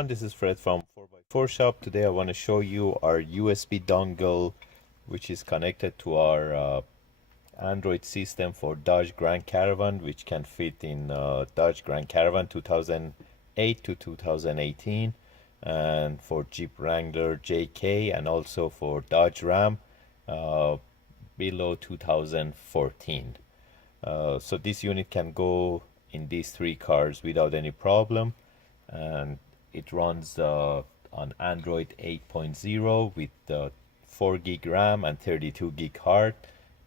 everyone, this is Fred from 4x4 Shop. Today I want to show you our USB dongle which is connected to our Android system for Dodge Grand Caravan, which can fit in Dodge Grand Caravan 2008 to 2018, and for Jeep Wrangler JK, and also for Dodge Ram below 2014. So this unit can go in these three cars without any problem, and it runs on Android 8.0 with 4 gig RAM and 32 gig hard,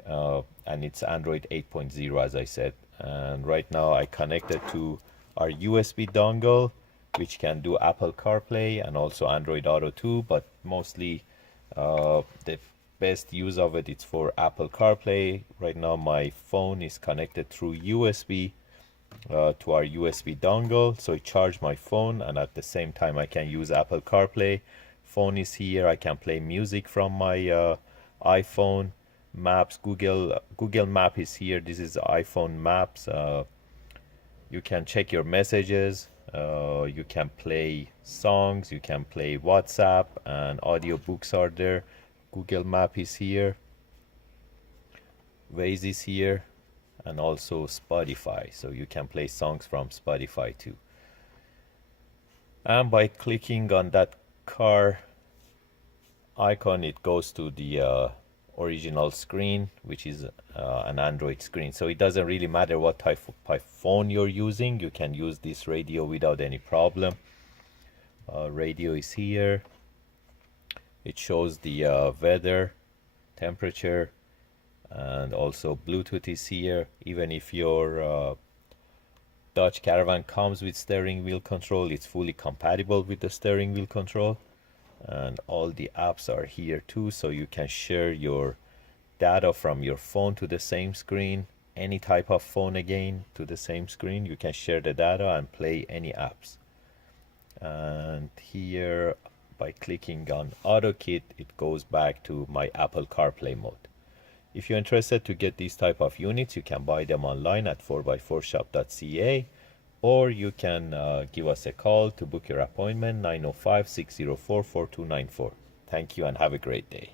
and it's Android 8.0 as I said. And right now I connected to our USB dongle, which can do Apple CarPlay and also Android Auto 2, but mostly the best use of it is for Apple CarPlay. Right now my phone is connected through USB to our USB dongle, so I charge my phone and at the same time I can use Apple CarPlay. Phone is here, I can play music from my iPhone. Maps, Google Map is here. This is iPhone Maps. You can check your messages, you can play songs, you can play WhatsApp, and audio books are there. Google Map is here, Waze is here, and also Spotify, so you can play songs from Spotify too. And by clicking on that car icon, it goes to the original screen, which is an Android screen. So it doesn't really matter what type of phone you're using, you can use this radio without any problem. Radio is here. It shows the weather, temperature, and also Bluetooth is here. Even if your Dodge Caravan comes with steering wheel control, it's fully compatible with the steering wheel control. And all the apps are here too, so you can share your data from your phone to the same screen, any type of phone again to the same screen. You can share the data and play any apps. And here by clicking on AutoKit, it goes back to my Apple CarPlay mode. If you're interested to get these type of units, you can buy them online at 4x4shop.ca, or you can give us a call to book your appointment, 905-604-4294. Thank you and have a great day.